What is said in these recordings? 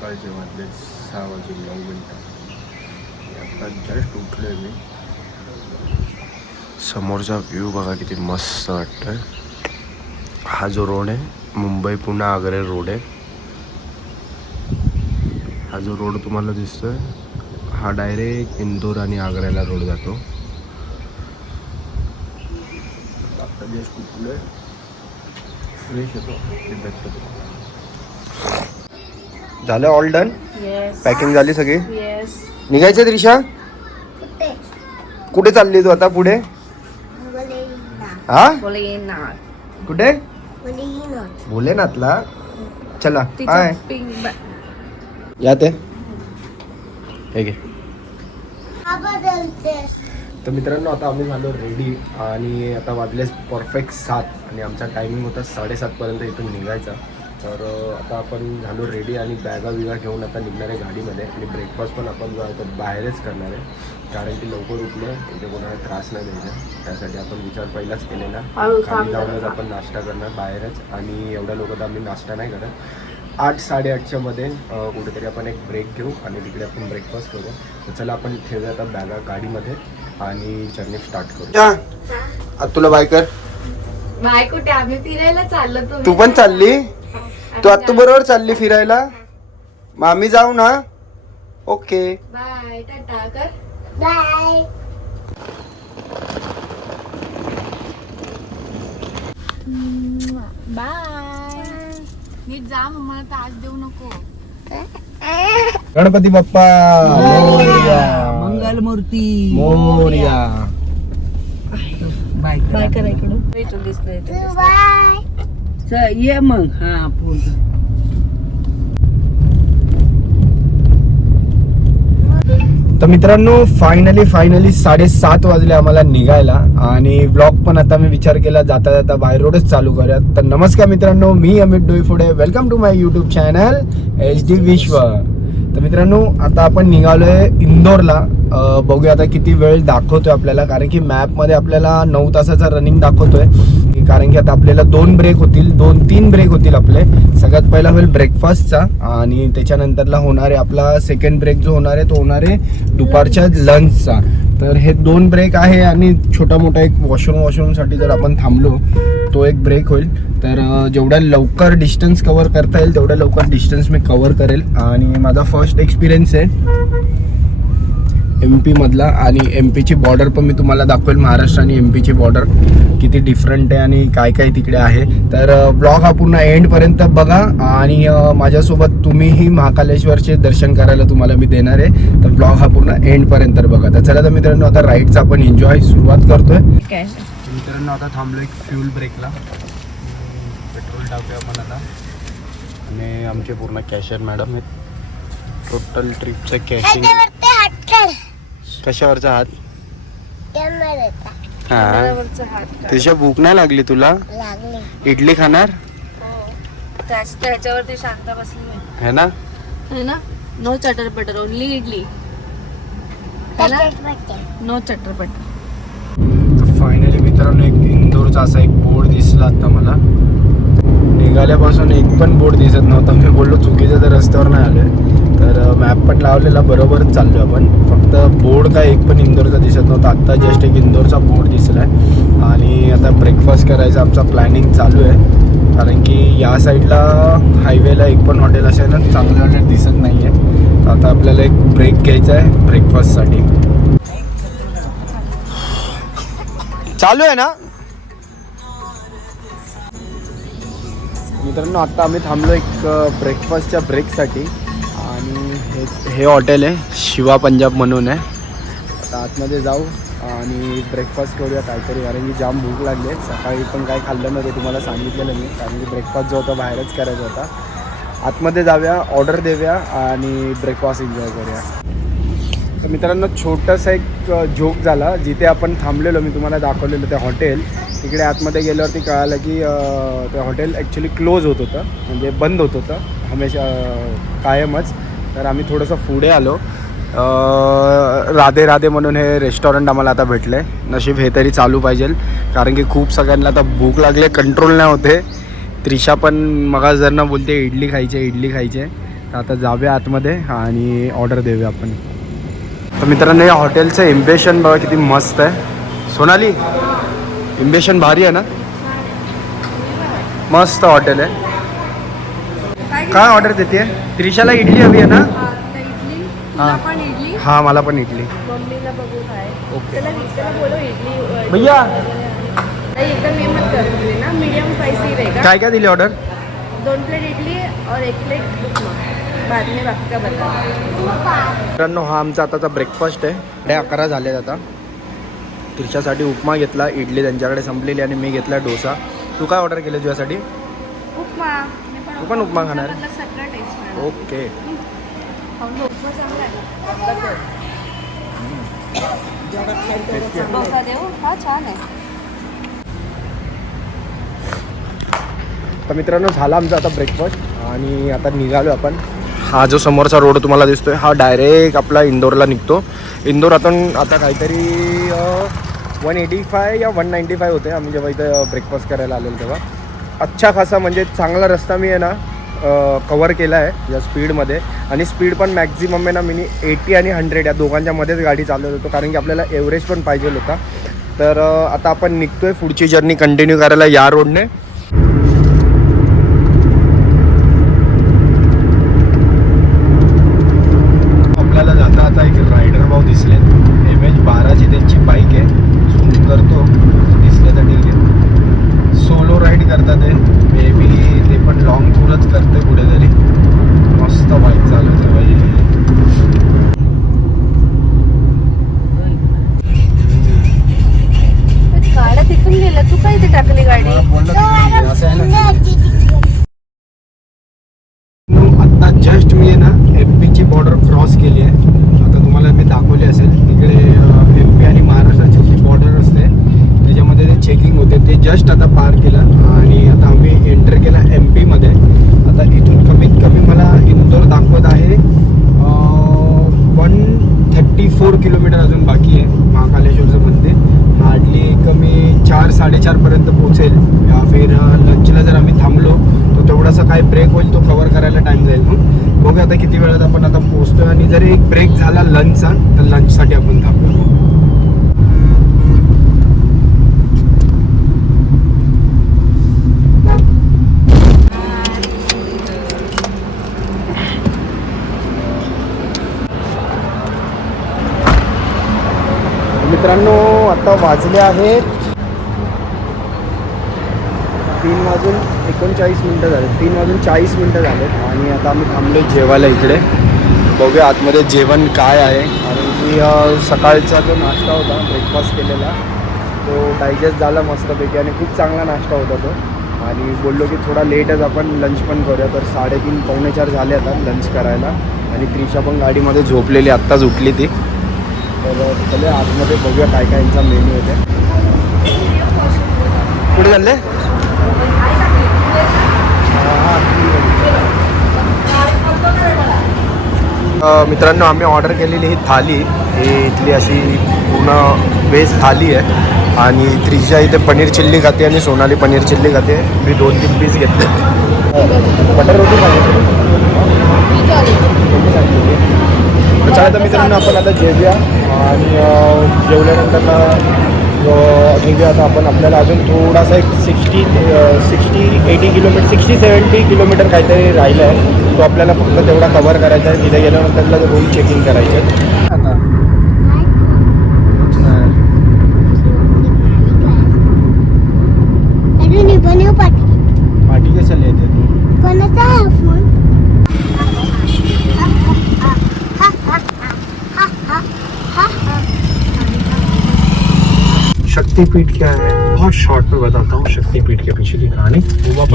सकाळचे वाजले 6:09. आता जस्ट उठलोय मी. समोरचा व्ह्यू बघा किती मस्त वाटतोय. हा जो रोड आहे मुंबई पुणे आग्रा रोड आहे. हा जो रोड तुम्हाला दिसतोय हा डायरेक्ट इंदोर आणि आग्र्याला रोड जातो. आता जस्ट उठलोय, फ्रेश होतो. झालं ऑल डन. पॅकिंग झाली सगळी. निघायचं त्रिशा. कुठे चालली तू आता पुढे? हा कुठे? भोलेनाथला. चला हाय याते हे घे. तर मित्रांनो आता आम्ही झालो रेडी आणि आता वाजले परफेक्ट 7 आणि आमचा टायमिंग होता 7:30 पर्यंत इथून निघायचा. तर आता आपण झालो रेडी आणि बॅगा घेऊन आता निघणार आहे गाडीमध्ये. आणि ब्रेकफास्ट पण आपण जो आहे तो बाहेरच करणार आहे कारण की लवकर उठलं इथे कोणाला त्रास नाही द्यायचा. त्यासाठी आपण विचार पहिलाच केलेला. खाली जाऊनच आपण नाश्ता करणार बाहेरच. आणि एवढ्या लोक तर आम्ही नाश्ता नाही करत. 8-8:30च्या मध्ये कुठेतरी आपण एक ब्रेक घेऊ आणि तिकडे आपण ब्रेकफास्ट करू. तर चला आपण ठेवूया आता बॅगा गाडीमध्ये आणि जर्नी स्टार्ट करू. आता तुला बाय कर. बाय कुठे? आम्ही फिरायला चाललो. तू पण चालली? तू आता बरोबर चालली फिरायला? मग आम्ही जाऊ ना. Okay bye. टाटा कर. बाय. बाय. नीट जा. मला त्रास देऊ नको. गणपती बाप्पा मोरया. मंगलमूर्ती मोरया. बाय बाय करा इकडून. इथून दिसतंय. बाय. ये मग. हा फोन. तर मित्रांनो फायनली 7:30 वाजले आम्हाला निघायला. आणि व्लॉग पण आता मी विचार केला जाता जाता बाय रोडच चालू करूयात. तर नमस्कार मित्रांनो, मी Amit Doiphode. Welcome to my YouTube channel HD Vishwa. तर मित्रांनो आता आपण निघालोय इंदोरला. बघूया आता किती वेळ दाखवतोय आपल्याला कारण की मॅपमध्ये आपल्याला 9 तासाचा रनिंग दाखवतोय. कारण की आता आपल्याला 2 ब्रेक होतील, 2-3 ब्रेक होतील आपले. सगळ्यात पहिला होईल ब्रेकफास्टचा आणि त्याच्यानंतरला होणार आहे आपला सेकंड ब्रेक जो होणार आहे तो होणार आहे दुपारच्या लंचचा. तर हे 2 ब्रेक आहे आणि छोटा मोठा एक वॉशरूमसाठी जर आपण थांबलो तो एक ब्रेक होईल. तर जेवढ्या लवकर डिस्टन्स कव्हर करता येईल तेवढ्या लवकर डिस्टन्स मी कव्हर करेल. आणि माझा फर्स्ट एक्सपिरियन्स आहे MP मधला आणि MPची बॉर्डर पण मी तुम्हाला दाखवेल. महाराष्ट्र आणि MPची बॉर्डर किती डिफरंट आहे आणि काय काय तिकडे आहे. तर ब्लॉग हा पूर्ण एंडपर्यंत बघा आणि माझ्यासोबत तुम्हीही महाकालेश्वरचे दर्शन करायला तुम्हाला मी देणार आहे. तर ब्लॉग हा पूर्ण एंडपर्यंत बघा. तर चला तर मित्रांनो आता राईडचा आपण एन्जॉय सुरुवात करतोय. मित्रांनो आता थांबलो एक फ्यूल ब्रेकला. पेट्रोल टाकूया आपण आता. आणि आमचे पूर्ण कॅशियर मॅडम आहेत. टोटल ट्रिपचं कॅशिंग. कशावरचा हात? हा तिच्या भूक नाही लागली तुला? इडली खाणार त्याच्यावरती शांत बसली है ना? No chatter butter, only idli. No chatter butter. Finally मित्रांनो एक इंदोरचा असा एक बोर्ड दिसला आता मला. निघाल्यापासून एक पण बोर्ड दिसत नव्हता. मी बोललो चुकीच्या तर रस्त्यावर नाही आलोय. तर मॅप पण लावलेला बरोबरच चाललो आपण. फक्त बोर्ड काय एक पण इंदोरचा दिसत नव्हता. आत्ता जस्ट एक इंदोरचा बोर्ड दिसला आहे. आणि आता ब्रेकफास्ट करायचा आमचा प्लॅनिंग चालू आहे कारण की या साईडला हायवेला एक पण हॉटेल असेल ना चांगलं हॉटेल दिसत नाही आहे. तर आता आपल्याला एक ब्रेक घ्यायचा आहे ब्रेकफास्टसाठी. चालू आहे ना मित्रांनो? आता आम्ही थांबलो एक ब्रेकफास्टच्या ब्रेकसाठी आणि हे हॉटेल आहे शिवा पंजाब म्हणून आहे. आता आतमध्ये जाऊ आणि ब्रेकफास्ट करूया काहीतरी कारण की जाम भूक लागली आहे. सकाळी पण काय खाल्लं नव्हतं तुम्हाला सांगितलेलं मी कारण की ब्रेकफास्ट जो होता बाहेरच करायचा होता. आतमध्ये जाऊया, ऑर्डर देऊया आणि ब्रेकफास्ट एन्जॉय करूया. तर मित्रांनो छोटासा एक जोक झाला. जिथे आपण थांबलेलो मी तुम्हाला दाखवलेलं ते हॉटेल तिकडे आतमध्ये गेल्यावरती कळालं की ते हॉटेल ॲक्च्युली क्लोज होत होतं म्हणजे बंद होत होतं हमेशा कायमच. तर आम्ही थोडंसं पुढे आलो. राधे राधे म्हणून हे रेस्टॉरंट आम्हाला आता भेटलं आहे. नशीब हे तरी चालू पाहिजे कारण की खूप सगळ्यांना आता भूक लागली, कंट्रोल नाही होते. त्रिशा पण मगा जर ना बोलते इडली खायची. तर आता जाऊया आतमध्ये आणि ऑर्डर देऊया आपण. तर मित्रांनो या हॉटेलचं इम्प्रेशन बघा किती मस्त आहे. सोनाली इम्प्रेशन भारी आहे ना. मस्त हॉटेल आहे. काय ऑर्डर देते त्रिशाला? इडली हवी आहे ना. इडली हां पण इडली हां मला पण इडली. मम्मीला बघू काय ओके त्याला बोलो इडली भैया नहीं एकदम ये मत कर मुझे ना मीडियम स्पाइसी रहेगा. काय काय दिली ऑर्डर? 2 प्लेट इडली और 1 प्लेट उपमा. बाद में बाकी का बता. मित्रांनो हा आमचा आताचा ब्रेकफास्ट आहे. 11:30 झालेत आता. त्रिशासाठी उपमा घेतला, इडली त्यांच्याकडे संपलेली आणि मी घेतला डोसा. तू काय ऑर्डर केलं तुझ्यासाठी? उपमा. तू पण उपमा खाणार? सगळं टेस्ट ओके. उपमा चांगला आहे. डोसा देऊ हा छान आहे. तर मित्रांनो झाला आमचा आता ब्रेकफास्ट आणि आता निघालो आपण. हा जो समोरचा रोड तुम्हाला दिसतोय हा डायरेक्ट आपला इंदोरला निघतो. इंदोरातून आता काहीतरी 185 या 195 होते आम्ही जेव्हा इथं ब्रेकफास्ट करायला आलेलो तेव्हा. अच्छा खासा म्हणजे चांगला रस्ता मी आहे ना कवर केला आहे या स्पीडमध्ये. आणि स्पीड पण मॅक्झिमम आहे ना मी 80 आणि 100 या दोघांच्या मध्येच गाडी चालवत होतो कारण की आपल्याला एव्हरेज पण पाहिजे होता. तर आता आपण निघतोय पुढची जर्नी कंटिन्यू करायला या रोडने. आपल्याला जाता आता एक रायडर भाऊ दिसले. MH12ची त्यांची बाईक आहे. झूम करतो दिसले तर ठीक आहे. सोलो राईड करतात ते. मे बी ते पण लॉंग टूरच करते कुठेतरी. मस्त बाईक चालवते बाई. गाड्या तिथून गेल्या तू काय इथे टाकली गाडी. असं आहे ना. आता जस्ट मी आहे ना MP ची बॉर्डर क्रॉस केली आहे. आता तुम्हाला मी दाखवली असेल तिकडे MP आणि महाराष्ट्राची जी बॉर्डर असते त्याच्यामध्ये ते चेकिंग होते. ते जस्ट आता पार केलं आणि आता आम्ही एंटर केला MP मध्ये. आता इथून कमीत कमी मला इंदोर दाखवत आहे 134 किलोमीटर अजून बाकी आहे. महाकालेश्वरचं मंदिर हार्डली कमी 4-4:30पर्यंत पोहोचेल. या फिर लंचला जर आम्ही थांबलो तो तेवढासा काय ब्रेक होईल तो कवर करायला टाईम जाईल. मग बघूया आता किती वेळात आपण आता पोहोचतोय. आणि जर एक ब्रेक झाला लंचचा तर लंचसाठी आपण थांबलो. मित्रांनो आता वाजले आहेत 3:39 झाले. 3:40 झालेत आणि आता आम्ही थांबलो जेवायला इकडे. बघूया आतमध्ये जेवण काय आहे. कारण की सकाळचा जो नाश्ता होता ब्रेकफास्ट केलेला तो डायजेस्ट झाला मस्तपैकी आणि खूप चांगला नाश्ता होता तो. आणि बोललो की थोडा लेटच आपण लंच पण करूया. तर 3:30-4 झाले आता लंच करायला. आणि त्रिशा पण गाडीमध्ये झोपलेली आत्ताच उठली ती. तर चले आतमध्ये बघूया काय काय यांचा मेन्यू होते. कुठे चालले? मित्रांनो आम्ही ऑर्डर केलेली ही थाली. ही इथली अशी पूर्ण व्हेज थाली आहे. आणि त्रिशा इथे पनीर चिल्ली खाते आणि सोनाली पनीर चिल्ली खाते. मी 2-3 पीस घेतले. बटर रोटी खाते. चला तर मित्रांनो आपण आता जेवूया आणि जेवल्यानंतर निघूया. आता आपण आपल्याला अजून थोडासा एक 60-80 किलोमीटर 60-70 किलोमीटर काहीतरी राहिलं आहे. तो आपल्याला फक्त तेवढा कवर करायचा आहे. तिथे गेल्यानंतर रूम चेकिंग करायचे आहे. आता पाठी कशाला येते तू? कोणाचा फोन? शक्तिपीठ क्या है? बहुत शॉर्ट में बताता हूँ शक्तिपीठ के पीछे की कहानी.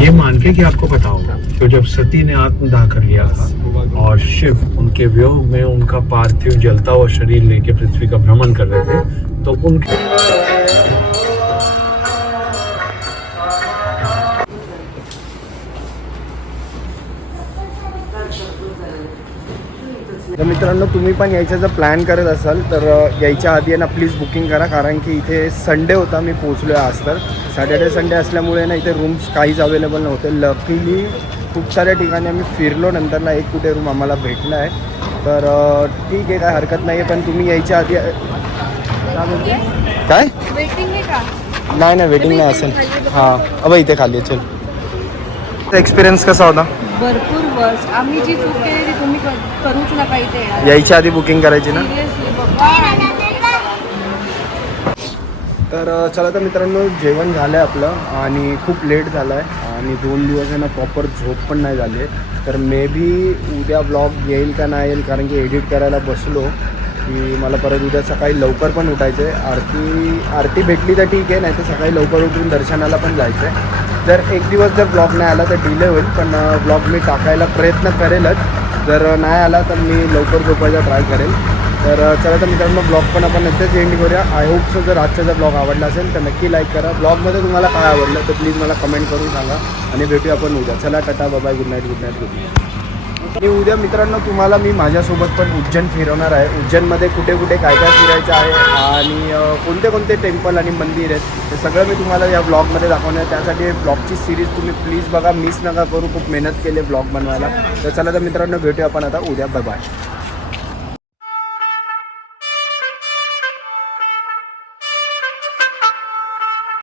ये मान के कि आपको पता होगा तो जब सती ने आत्मदाह कर लिया था और शिव उनके वियोग में उनका पार्थिव जलता हुआ शरीर लेके पृथ्वी का भ्रमण कर रहे थे तो उनके तर मित्रांनो तुम्ही पण यायचा जर प्लॅन करत असाल तर यायच्या आधी आहे ना प्लीज बुकिंग करा. कारण की इथे संडे होता मी पोचलो आहे आज. तर सॅटर्डे संडे असल्यामुळे ना इथे रूम्स काहीच अवेलेबल नव्हते. लकीली खूप साऱ्या ठिकाणी आम्ही फिरलो. नंतर ना एक कुठे रूम आम्हाला भेटला आहे. तर ठीक आहे, काय हरकत नाही आहे. पण तुम्ही यायच्या आधी काय वेटिंग आहे का? नाही नाही वेटिंग नाही असेल. हां अब इथे खाली आहे. चल एक्सपिरियन्स कसा होता? भरपूर वर्स्ट. आम्ही जी चूक केली ती तुम्ही करूच नका इथे येणार. यायच्या आधी बुकिंग करायची ना. सिरियसली बाबा. तर चला तर मित्रांनो, जेवण झालं आहे आपलं आणि खूप लेट झालं आहे आणि 2 दिवस आहे ना प्रॉपर झोप पण नाही झाली आहे. तर मे बी उद्या ब्लॉग येईल का नाही येईल, कारण की एडिट करायला बसलो की मला परत उद्या सकाळी लवकर पण उठायचं आहे. आरती भेटली तर ठीक आहे, नाही तर सकाळी लवकर उठून दर्शनाला पण जायचं आहे. जर एक दिवस जर ब्लॉग नाही आला तर डिले होईल, पण ब्लॉग मी टाकायला प्रयत्न करेलच. जर नाही आला तर मी लवकर झोपायचा ट्राय करेल. तर चला तर मित्रांनो, ब्लॉग पण आपण इथेच एंड करूया. आय होप सो जर आजचा जर ब्लॉग आवडला असेल तर नक्की लाईक करा. ब्लॉगमध्ये तुम्हाला काय आवडलं तर प्लीज मला कमेंट करून सांगा आणि भेटूया आपण उद्या. चला tata bye, good night good night good night. आणि उद्या मित्रांनो तुम्हाला मी माझ्यासोबत पण उज्जैन फिरवणार आहे. उज्जैनमध्ये कुठे कुठे काय काय फिरायचं आहे आणि कोणते कोणते टेम्पल आणि मंदिर आहेत ते सगळं मी तुम्हाला या ब्लॉगमध्ये दाखवणार आहे. त्यासाठी ब्लॉगची सिरीज तुम्ही प्लीज बघा, मिस नका करू. खूप मेहनत केली ब्लॉग बनवायला. तर चला तर मित्रांनो, भेटूया आपण आता उद्या. Bye bye.